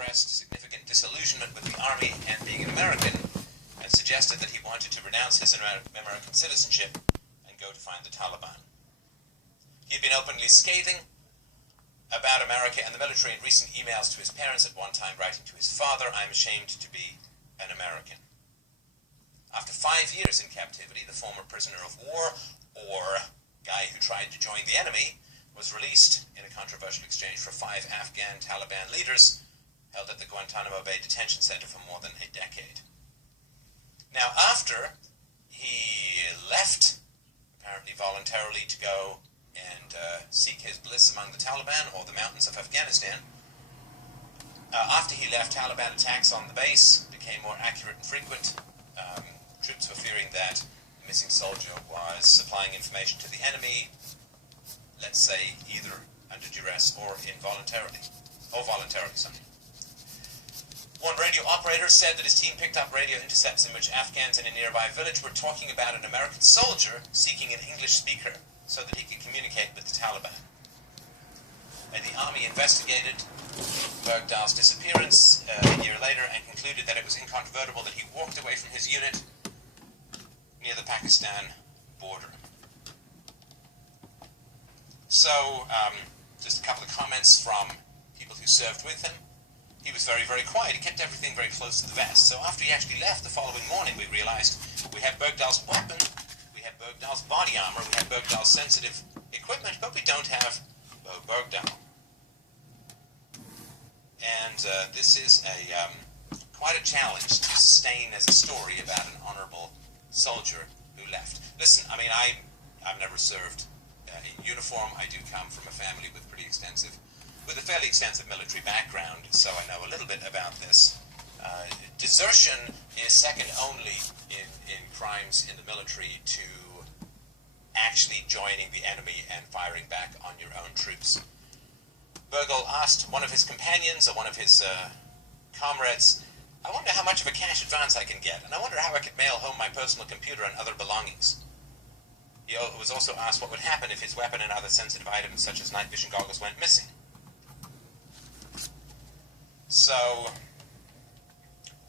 expressed significant disillusionment with the army and being an American, and suggested that he wanted to renounce his American citizenship and go to find the Taliban. He had been openly scathing about America and the military in recent emails to his parents, at one time writing to his father, "I'm ashamed to be an American." After 5 years in captivity, the former prisoner of war, or guy who tried to join the enemy, was released in a controversial exchange for 5 Afghan Taliban leaders held at the Guantanamo Bay Detention Center for more than a decade. Now, after he left, apparently voluntarily, to go and seek his bliss among the Taliban or the mountains of Afghanistan, after he left, Taliban attacks on the base became more accurate and frequent. Troops were fearing that the missing soldier was supplying information to the enemy, let's say either under duress or voluntarily. One radio operator said that his team picked up radio intercepts in which Afghans in a nearby village were talking about an American soldier seeking an English speaker so that he could communicate with the Taliban. And the army investigated Bergdahl's disappearance a year later and concluded that it was incontrovertible that he walked away from his unit near the Pakistan border. So, just a couple of comments from people who served with him. He was very, very quiet. He kept everything very close to the vest. So after he actually left the following morning, we realized we had Bergdahl's weapon, we had Bergdahl's body armor, we had Bergdahl's sensitive equipment, but we don't have Bo Bergdahl. And this is quite a challenge to sustain as a story about an honorable soldier who left. Listen, I mean, I've never served in uniform. I do come from a family with a fairly extensive military background, so I know a little bit about this. Desertion is second only in crimes in the military to actually joining the enemy and firing back on your own troops. Bergdahl asked one of his companions, or one of his comrades, "I wonder how much of a cash advance I can get, and I wonder how I could mail home my personal computer and other belongings." He was also asked what would happen if his weapon and other sensitive items, such as night vision goggles, went missing. So,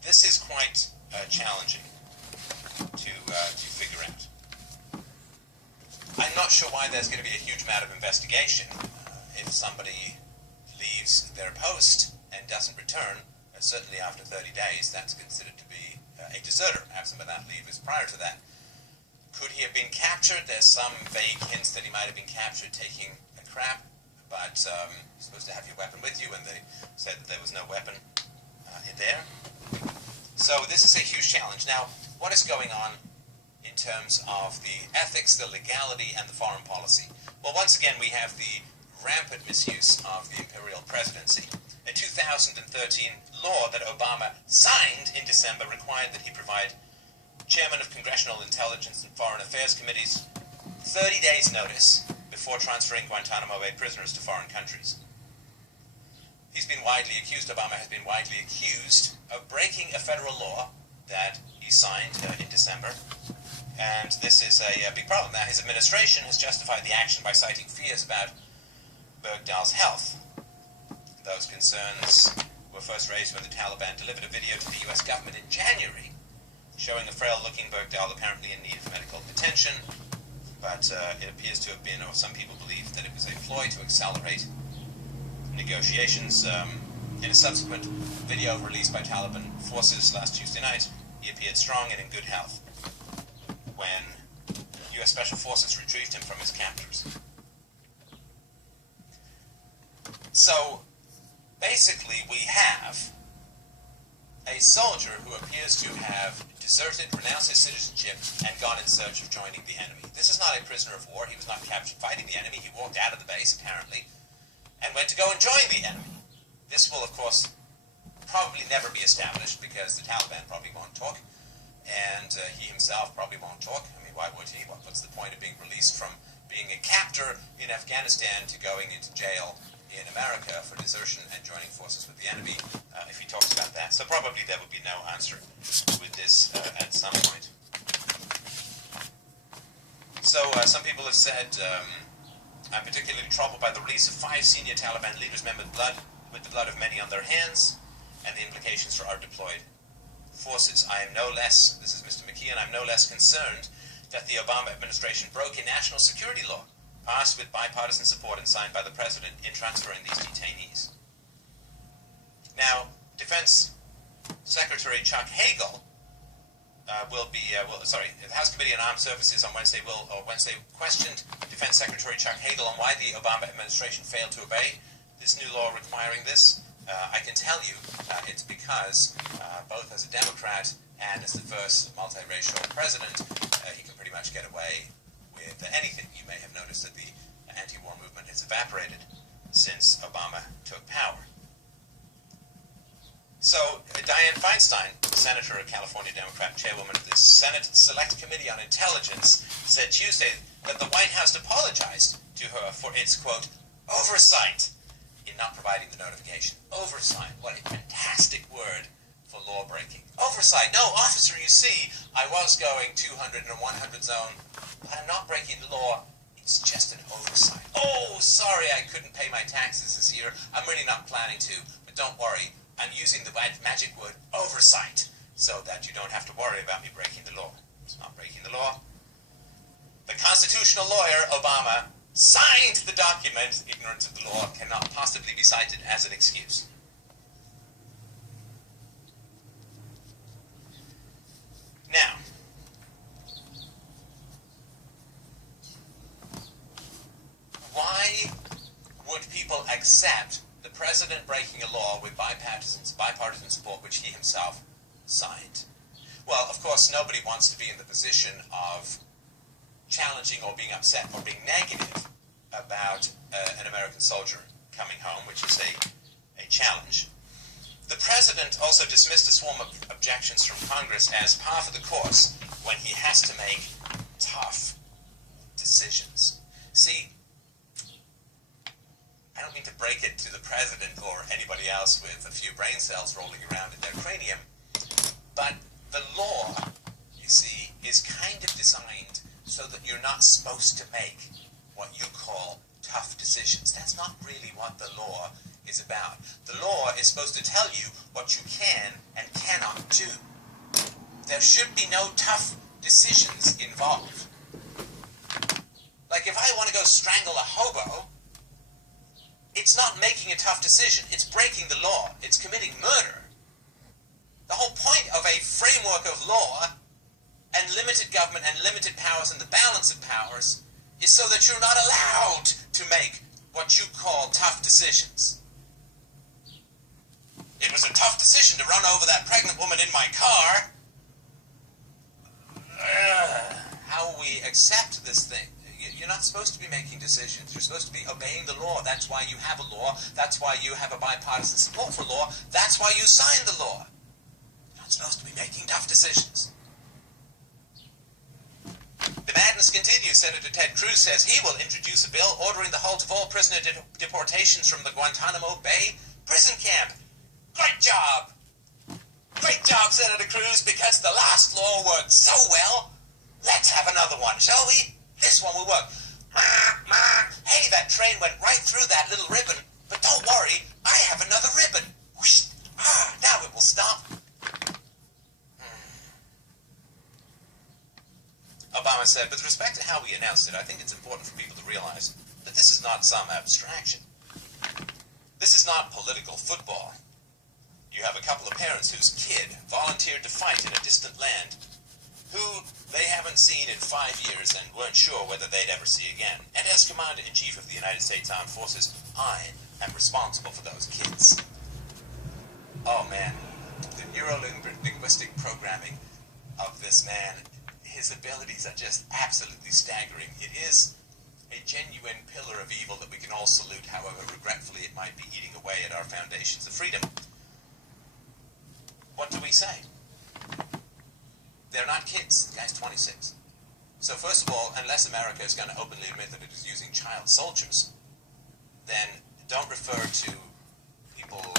this is quite challenging to figure out. I'm not sure why there's going to be a huge amount of investigation if somebody leaves their post and doesn't return. Certainly after 30 days, that's considered to be a deserter. Absent of that leave is prior to that. Could he have been captured? There's some vague hints that he might have been captured taking a crap, but you're supposed to have your weapon with you, and they said that there was no weapon in there. So this is a huge challenge. Now, what is going on in terms of the ethics, the legality, and the foreign policy? Well, once again, we have the rampant misuse of the imperial presidency. A 2013 law that Obama signed in December required that he provide chairman of Congressional Intelligence and Foreign Affairs Committees 30 days' notice before transferring Guantanamo Bay prisoners to foreign countries. Obama has been widely accused of breaking a federal law that he signed in December, and this is a big problem. Now, his administration has justified the action by citing fears about Bergdahl's health. Those concerns were first raised when the Taliban delivered a video to the U.S. government in January showing a frail-looking Bergdahl apparently in need of medical attention, but it appears to have been, or some people believe, that it was a ploy to accelerate negotiations. In a subsequent video released by Taliban forces last Tuesday night, he appeared strong and in good health when U.S. Special Forces retrieved him from his captors. So, basically, we have a soldier who appears to have deserted, renounced his citizenship, and gone in search of joining the enemy. This is not a prisoner of war. He was not captured fighting the enemy. He walked out of the base, apparently, and went to go and join the enemy. This will, of course, probably never be established because the Taliban probably won't talk, and he himself probably won't talk. I mean, why would he? What's the point of being released from being a captor in Afghanistan to going into jail in America for desertion and joining forces with the enemy, if he talks about that? So probably there will be no answer with this at some point. So some people have said, I'm particularly troubled by the release of 5 senior Taliban leaders, men with the blood of many on their hands. and the implications for our deployed forces. I am no less, this is Mr. McKeon, I'm no less concerned that the Obama administration broke a national security law passed with bipartisan support and signed by the president in transferring these detainees. Now, Defense Secretary Chuck Hagel the House Committee on Armed Services on Wednesday questioned Defense Secretary Chuck Hagel on why the Obama administration failed to obey this new law requiring this. I can tell you it's because both as a Democrat and as the first multiracial president, he can pretty much get away with anything. You may have noticed that the anti-war movement has evaporated since Obama took power. So, Dianne Feinstein, Senator, a California Democrat, chairwoman of the Senate Select Committee on Intelligence, said Tuesday that the White House apologized to her for its, quote, oversight in not providing the notification. Oversight. What a fantastic word for law breaking. Oversight. No, officer, you see, I was going 200 and 100 zone, but I'm not breaking the law. It's just an oversight. Oh, sorry, I couldn't pay my taxes this year. I'm really not planning to, but don't worry. I'm using the magic word oversight so that you don't have to worry about me breaking the law. It's not breaking the law. The constitutional lawyer, Obama, signed the document. Ignorance of the law cannot possibly be cited as an excuse. Now, why would people accept the president breaking a law with bipartisan support which he himself signed? Well, of course, nobody wants to be in the position of challenging or being upset or being negative about an American soldier coming home, which is a challenge. The president also dismissed a swarm of objections from Congress as par for the course when he has to make tough decisions. See, I don't mean to break it to the president or anybody else with a few brain cells rolling around in their cranium, but the law, you see, is kind of designed so that you're not supposed to make what you call tough decisions. That's not really what the law is about. The law is supposed to tell you what you can and cannot do. There should be no tough decisions involved. Like if I want to go strangle a hobo, it's not making a tough decision. It's breaking the law. It's committing murder. The whole point of a framework of law and limited government and limited powers and the balance of powers is so that you're not allowed to make what you call tough decisions. It was a tough decision to run over that pregnant woman in my car. How we accept this thing. You're not supposed to be making decisions. You're supposed to be obeying the law. That's why you have a law. That's why you have a bipartisan support for law. That's why you signed the law. You're not supposed to be making tough decisions. The madness continues. Senator Ted Cruz says he will introduce a bill ordering the halt of all prisoner deportations from the Guantanamo Bay prison camp. Great job! Great job, Senator Cruz, because the last law worked so well. Let's have another one, shall we? This one will work. Hey, that train went right through that little ribbon, but don't worry, I have another ribbon. Whoosh. Now it will stop. Obama said, with respect to how we announced it, I think it's important for people to realize that this is not some abstraction. This is not political football. You have a couple of parents whose kid volunteered to fight in a distant land, who they haven't seen in 5 years and weren't sure whether they'd ever see again. And as Commander-in-Chief of the United States Armed Forces, I am responsible for those kids. Oh man, the neuro-linguistic programming of this man, his abilities are just absolutely staggering. It is a genuine pillar of evil that we can all salute, however regretfully it might be eating away at our foundations of freedom. What do we say? They're not kids. The guy's 26. So first of all, unless America is going to openly admit that it is using child soldiers, then don't refer to people